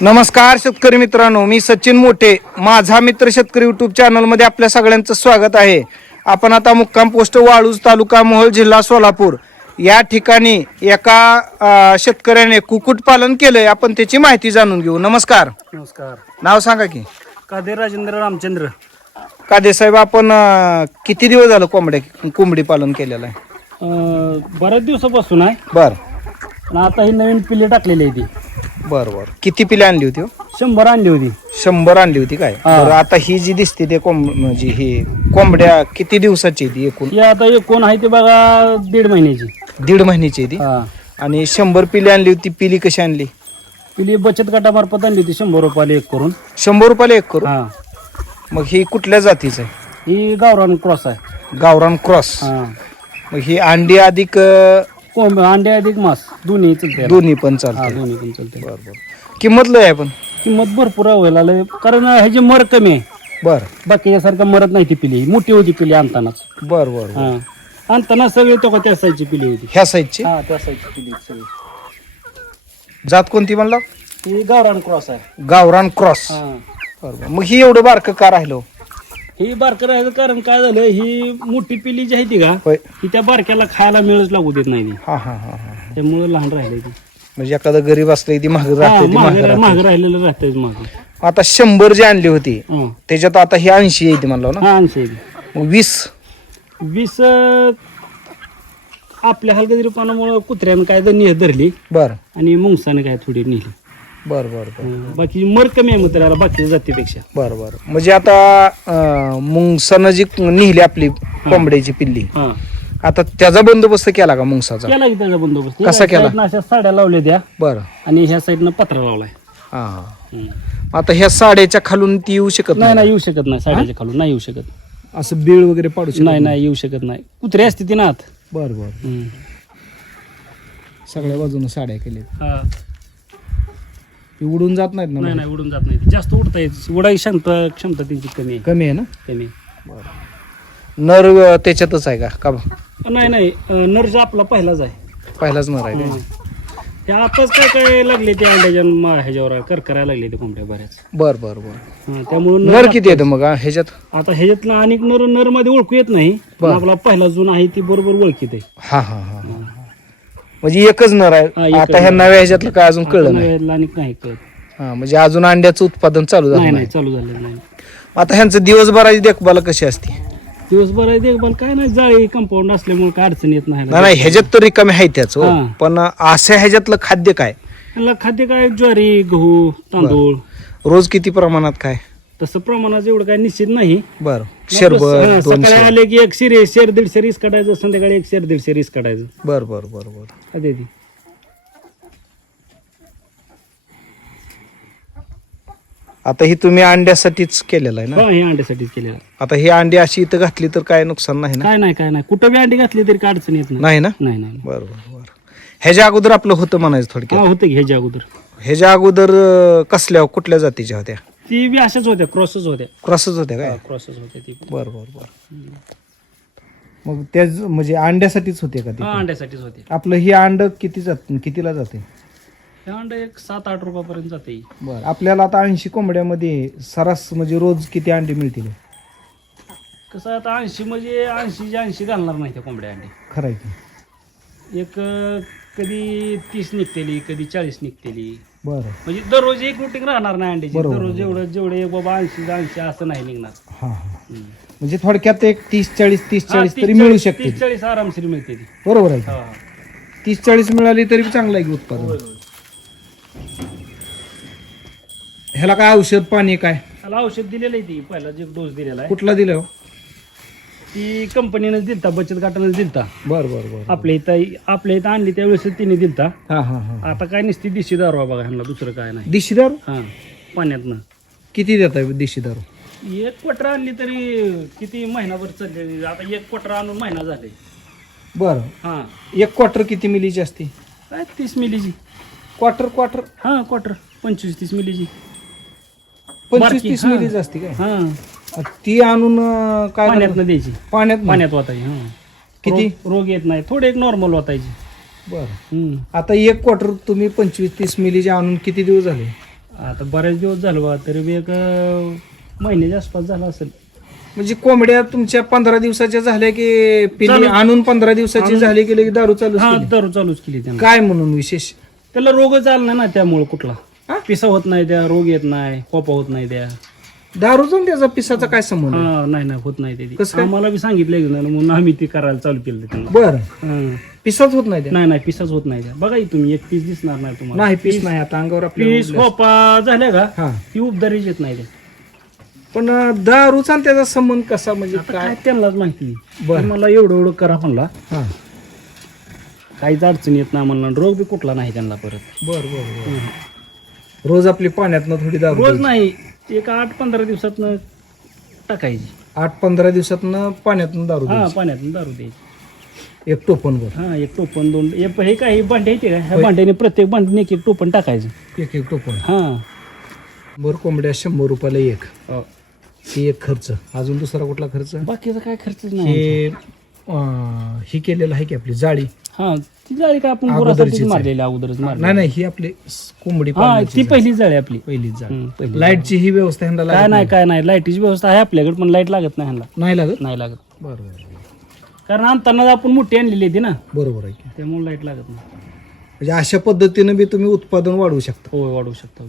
नमस्कार शेतकरी मित्रांनो मी सचिन मोठे. माझा मित्र शेतकरी युट्यूब चॅनलमध्ये आपल्या सगळ्यांचं स्वागत आहे. आपण आता मुक्काम पोस्ट वाळूज तालुका मोहोळ जिल्हा सोलापूर. या ठिकाणी एका शेतकऱ्याने कुक्कुटपालन केलंय. आपण त्याची माहिती जाणून घेऊ. नमस्कार. नमस्कार. नाव सांगा की. कादे राजेंद्र रामचंद्र. कादे साहेब आपण अं, किती दिवस झालं कोंबड्या कोंबडी पालन केलेलं आहे? अं, बऱ्याच दिवसापासून आहे. बर. आता ही नवीन पिल्ले टाकलेली आहे ती. बर बर. किती पिले आणली होती हो? शंभर आणली होती. शंभर आणली होती काय? हा. बरं आता ही जी दिसते ते कोंब म्हणजे ही कोंबड्या किती दिवसाची आहे ती एकूण? ही आता एक कोण आहे ते बघा दीड महिन्याची. दीड महिन्याची आहे ती? हा. आणि शंभर पिली आणली होती पिली कशी आणली? पिली बचत गटामार्फत आणली होती शंभर रुपयाला एक करून. शंभर रुपयाला एक करू हा. मग ही कुठल्या जातीचं आहे? ही गावरान क्रॉस आहे. गावरान क्रॉस. हा. मग ही अंडी अधिक अं, कोंब अंडे अधिक मास. दोन्ही चलते. दोन्ही पण हा चालते दोन्ही पण चलते. बर बर. किंमत लय आहे पण. किंमत भरपूर व्हायला. लागली. कारण ह्याची मर कमी आहे. बर. बाकी यासारखं मरत नाही ती पिली. मोठी होती पिली आणतानाच. बर बर. हा. आणताना सगळी तो त्या साईजची पिली होती. ह्या साईजची? हा त्या साईजची पिली होती सगळी. जात कोणती म्हणला? ही गावरान क्रॉस आहे. गावरान क्रॉस. हा. बरोबर मग ही एवढं बारकं का राहिलो? ही बारकं राहायचं कारण काय झालं ही मोठी पिली जी आहे ती का होय. ही त्या बारक्याला खायला मिळच लागू देत नाही ती. हा हा हा हा. त्यामुळे लहान राहिले ती. म्हणजे एखादं गरीब असलं ती महाग राहते ती महाग मागं राहते. मागं राहिलेलं राहतंय माग. आता शंभर जी आणली होती त्याच्यात आता ही ऐंशी येते म्हणलो ना? हा ऐंशी ती. मग वीस? वीस अं, आपल्या हलगदरीपणामुळं कुत्र्यानं काय तर निह धरली. बर. आणि मुंगसाने काय थोडी नेली. बर बर बर. बाकी मर कमी आहे मग त्याला बाकीच्या जातीपेक्षा. बर बर. म्हणजे आता अं, मुंगसानं जी निहिली आपली कोंबड्याची पिल्ली. हा. आता त्याचा बंदोबस्त केला का मुंगसाचा? केला की त्याचा बंदोबस्त? कसा केला? साईडनं अशा साड्या लावल्या त्या. बर. आणि ह्या साईडनं पत्रा लावलाय. हा. आता ह्या साड्याच्या खालून ती येऊ शकत नाही नाही? येऊ शकत नाही साड्याच्या खालून नाही येऊ शकत. असं बीळ वगैरे पाडू शकत नाही नाही येऊ शकत नाही. कुत्रे असते ती ना आत बर. बर. सगळ्या बाजूनं साड्या केल्या हा. ती उडून जात नाहीत ना नाही नाही उडून जात नाही जास्त उडता येत. उडाई क्षमता क्षमता त्यांची कमी आहे. कमी आहे ना? कमी. नर अं, त्याच्यातच आहे का? का नाही नाही अं, नर्स आपला पहिलाच आहे. पहिलाच नर आहे. हं. आताच काय काय लागले ते अंड्याच्या मा- ह्याच्यावर कर करायला लागले ते कोंबड्या बऱ्याच. बर बर बर. हं, त्यामुळे नर किती येतं मग हा, ह्याच्यात? आता ह्याच्यातलं अनेक नर नरमध्ये ओळखू येत नाही. पण बरं. आपला पहिला जुना आहे ती बरोबर ओळखीत आहे. हा हा हा. म्हणजे एकच नर हा, आहे एकच आता ह्या नर. नव्या ह्याच्यातलं काय अजून कळलं नाही. कळत हा म्हणजे अजून अंड्याचं उत्पादन चालू झालं नाही चालू झालेलं नाही. आता ह्यांचं दिवसभराची देखभाल कशी असते? दिवसभर आहे देखभाल काय नाही जाळी कंपाऊंड असल्यामुळे काय अडचण येत नाही. नाही नाही ह्याच्यात तर रिकामे आहे त्याच. हा. पण अशा ह्याच्यातलं खाद्य काय? त्याला खाद्य काय? ज्वारी गहू तांदूळ. रोज किती प्रमाणात काय? तसं प्रमाणाचं एवढं काय निश्चित नाही. बर. शरबत सकाळी आले की एक शिरे शेर दीडशे रीस काढायचं संध्याकाळी एक शेर दीडशे रीस काढायचं. बर बर बर बर. अదే ती आता ही तुम्ही अंड्यासाठीच केलेलं आहे ना? हा हे अंड्यासाठीच केलेलं आता ही अंडी अशी इथं घातली तर काय नुकसान नाही ना? काय नाही काय नाही. कुठं बी अंडी घातली तरी काय अडचण येत नाही. नाही ना? नाही नाही बर बर बर. ह्याच्या अगोदर आपलं होतं म्हणायचं हा थोडक्यात होतं की ह्याच्या अगोदर. ह्याच्या अगोदर अं, कसल्या कुठल्या जातीच्या होत्या? ती बी अशाच होत्या क्रॉसच होत्या. क्रॉसच होत्या काय? क्रॉसच होत्या ती पण. बर बर बर. मग त्या म्हणजे अंड्यासाठीच होते का हा ते अंड्यासाठीच होते. आपलं ही अंड किती जात कितीला जाते? हे अंडं एक सात आठ रुपयापर्यंत जाते. बर आपल्याला आता ऐंशी कोंबड्यामध्ये सरास म्हणजे रोज किती अंडी मिळतील? कसं आता ऐंशी म्हणजे ऐंशी ऐंशी घालणार नाही त्या कोंबड्या अंडे. खरं आहे की. एक अं, कधी तीस निघतेली कधी चाळीस निघतेली. बरं. म्हणजे दररोज एक रुटीन राहणार नाही अंड्याची. बरोबर. दररोज एवढं जेवढे एक बाबा ऐंशी ऐंशी असं नाही निघणार. हा हा. हम्म. म्हणजे थोडक्यात एक तीस चाळीस तीस हा, चाळीस तरी मिळू शकते तीस चाळीस आरामशीर मिळते ती. बरोबर आहे? हा. तीस चाळीस मिळाली तरी चांगलं आहे की उत्पादन. ह्याला काय औषध पाणी काय? त्याला औषध दिलेलं आहे ती पहिला जे डोस दिलेला आहे. कुठला दिलं? हो? ती कंपनीनं दिलता बचत गटानं दिलता. बर बर बर आपल्या इथं आपल्या इथं आणली त्यावेळेस तिने दिलता. हा हा हा. आता काय नसती दिशी दारू बघा ह्यांना दुसरं काय नाही. देशी दारू? हा पाण्यातनं. किती देत आहे देशी दारू? एक क्वाटर आणली तरी किती महिनाभर चाललेली आता एक क्वाटर आणून महिना झाले. बर. हा. एक क्वार्टर किती मिलीची असते? काय तीस मिलीची. Quarter quarter? हा क्वार्टर. पंचवीस तीस मिलीची. पंचवीस बारकी, तीस हा. मिलीची असते काय? हा. ती आणून अं, काय करतात? पाण्यातनं द्यायची पाण्यात? पाण्यात वाटायची हा किती? रोग- रोग येत नाही थोडे एक नॉर्मल वाटायची बर. आता एक क्वार्टर तुम्ही पंचवीस तीस मिलीचे आणून किती दिवस झाले आता बऱ्याच दिवस झालं बा तरी बी एक अं, महिन्याच्या आसपास झाला असेल म्हणजे कोंबड्या तुमच्या पंधरा दिवसाच्या झाल्या की चालू. आणून पंधरा दिवसाची आणून- झाली की लगेच दारू चालू हा केली? दारू चालूच केली त्यानं काय म्हणून विशेष त्याला रोगच आला नाही ना त्यामुळे कुठला हा? पिसा होत नाही त्या रोग येत नाही खोपा होत नाही त्या दारूचा आणि त्याचा पिसाचा काय संबंध आहे? हा नाही नाही होत नाही ते कसं काय? आम्हाला बी सांगितलं नाही म्हणून आम्ही ते करायला चालू केलं त्यांना. बर. हा. पिसाच होत नाही त्या? नाही नाही पिसाच होत नाही त्या. बघा तुम्ही एक पीस दिसणार नाही तुम्हाला. नाही पीस नाही आता अंगावर पीस. खोपा झाल्या का? हा. ती उपदारीच येत नाही ते पण अं, दारूचा आणि त्याचा संबंध कसा म्हणजे आता काय? काय त्यांनाच माहिती बरं. मला एवढं एवढं करा म्हणला. हा. काहीच अडचण येत नाही म्हणलं. रोग बी कुठला नाही त्यांना परत. बर बर बर. रोज आपली पाण्यातनं थोडी दारू रोज. नाही. एक आठ पंधरा दिवसात टाकायची. आठ पंधरा दिवसातनं पाण्यातनं दारू हा द्यायची. पाण्यातून दारू द्यायची. एक वर हा एक टोपन दोन एक हे काही भांडे येते का? ह्या भांड्याने प्रत्येक भांड्याने एक एक टोपन टाकायचं. एक एक टोपन हा. बर कोंबड्या शंभर रुपयाला एक. अ, ही एक खर्च. अजून दुसरा कुठला खर्च? बाकीचा काय खर्चच नाही. हे अं, ही केलेलं आहे की आपली जाळी? हा ती जाळी का आपण अगोदरचीच आहे. मारलेली अगोदरच मारली नाही नाही ही आपली स- कोंबडी हा ती जाळी. पहिलीच जाळी आपली. पहिलीच जाळी. हम्म, पहिली लाईटची ही व्यवस्था ह्यांना काय लागत नाही काय नाही लाईटीची व्यवस्था आहे आपल्याकडे पण लाइट लागत नाही ह्यांना. नाही लागत? नाही लागत. बरोबर कारण आणताना आपण मोठी आणलेली होती ना. बरोबर आहे की. त्यामुळे लाइट लागत नाही. म्हणजे अशा पद्धतीनं बी तुम्ही उत्पादन वाढवू शकता. हो वाढवू शकतो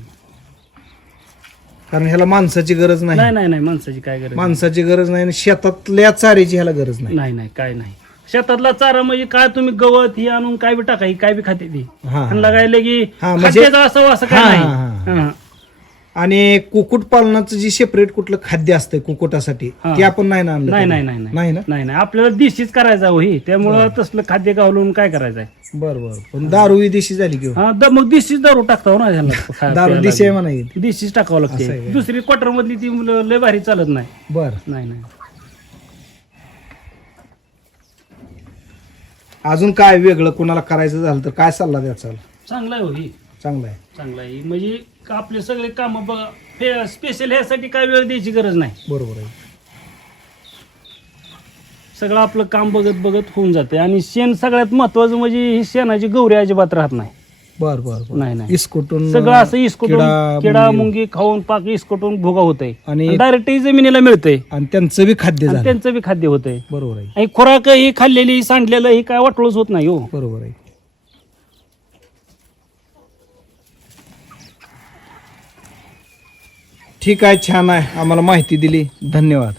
कारण ह्याला माणसाची गरज नाही. नाही नाही नाही माणसाची काय गरज माणसाची गरज नाही आणि शेतातल्या चाऱ्याची ह्याला गरज नाही. नाही नाही काय नाही. शेतातला चारा म्हणजे काय तुम्ही गवत ही आणून काय बी टाका ही काय बी खाते ती. हा त्यांना काय लगी हा, म्हणजे- खाद्याचं असं असं काय हा, नाही. हा, हा. आणि कुकुट पालनाचं जे सेपरेट कुठलं खाद्य असतं कुकुटासाठी हा. ते आपण नाही ना आणलं नाही. नाही नाही नाही. नाही ना? नाही नाही. आपल्याला दिशीच करायचं हो ही. त्यामुळं तसलं खाद्य घालून काय करायचं आहे? बर बर. पण दारू ही देशी झाली किंवा हा. द- मग दिशीच दारू टाकता हो ना ह्यांना खा- दारू प्यायला देशी आहे लागली. म्हणा दिशीच टाकावं असं आहे लागते का? दुसरी क्वार्टर मधली ती मुलं लय भारी चालत नाही. बर. नाही नाही. अजून काय वेगळं कोणाला करायचं झालं तर काय सल्ला द्याचा चांगलं आहे हो ही. चांगला आहे. चांगलं आहे. म्हणजे का आपले सगळे काम बघा स्पेशल ह्यासाठी काय वेळ द्यायची गरज नाही. बरोबर आहे. सगळं आपलं काम बघत बघत होऊन जाते. आणि शेण सगळ्यात महत्वाचं म्हणजे ही शेणाची गौरी अजिबात राहत नाही. बर बर बर. नाही नाही. इस्कोटून सगळं असं इसकटून किडा, किडा मुंगी. मुंगी खाऊन पाक इसकटून भोगा होतय. आणि डायरेक्ट जमिनीला मिळतंय. आणि त्यांचं बी खाद्य आणि झालं. त्यांचं बी खाद्य होतंय. बरोबर आहे. आणि खुराक ही खाल्लेली सांडलेलं ही काय वाटोळच होत नाही हो. बरोबर आहे. ठीक आहे छान आहे. आम्हाला माहिती दिली. धन्यवाद.